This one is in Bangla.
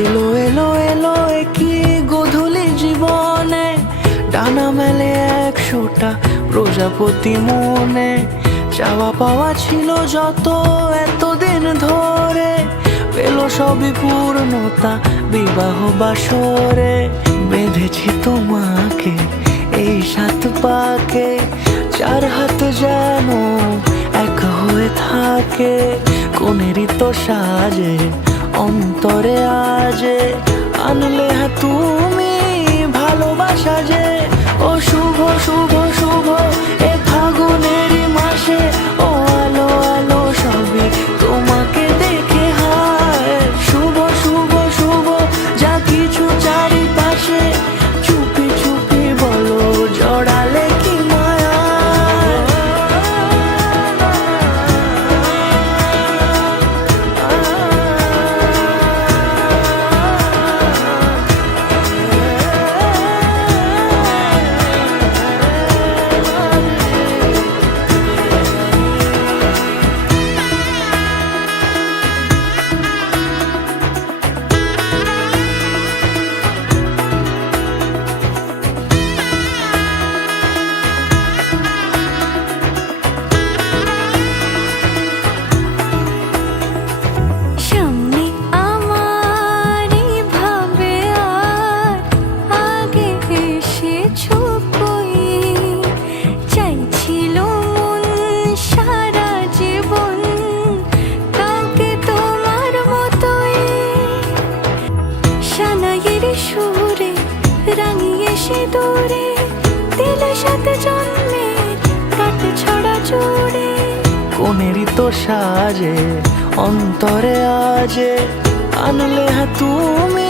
এলো এলো এলো একই গোধূলি জীবনে, ডানা মেলে 100টা প্রজাপতি মনে। চাওয়া পাওয়া ছিল যত এতদিন ধরে, পেলো সবই পূর্ণতা বিবাহ বাসরে। বেঁধেছি তোমাকে এই 7 পাকে, 4 হাত যেন এক হয়ে থাকে। কোনেরই তো সাজে অন্তরে আজে, আনলে তুমি ভালোবাসা যে। ও শুভ শুভ শুভ এ ফাগুনেরই মাসে, ও আলো আলো সবই তোমাকে দেখে হায়। শুভ শুভ শুভ যা কিছু চারিপাশে, চুপি চুপি বলো জড়ালে কি মায়া। সুরে রাঙিয়ে সে দূরে, দিলে 7 জন্মের কাট ছড়া জুড়ে। কোনেরই তো সাজে অন্তরে আজে, আনলে তুমি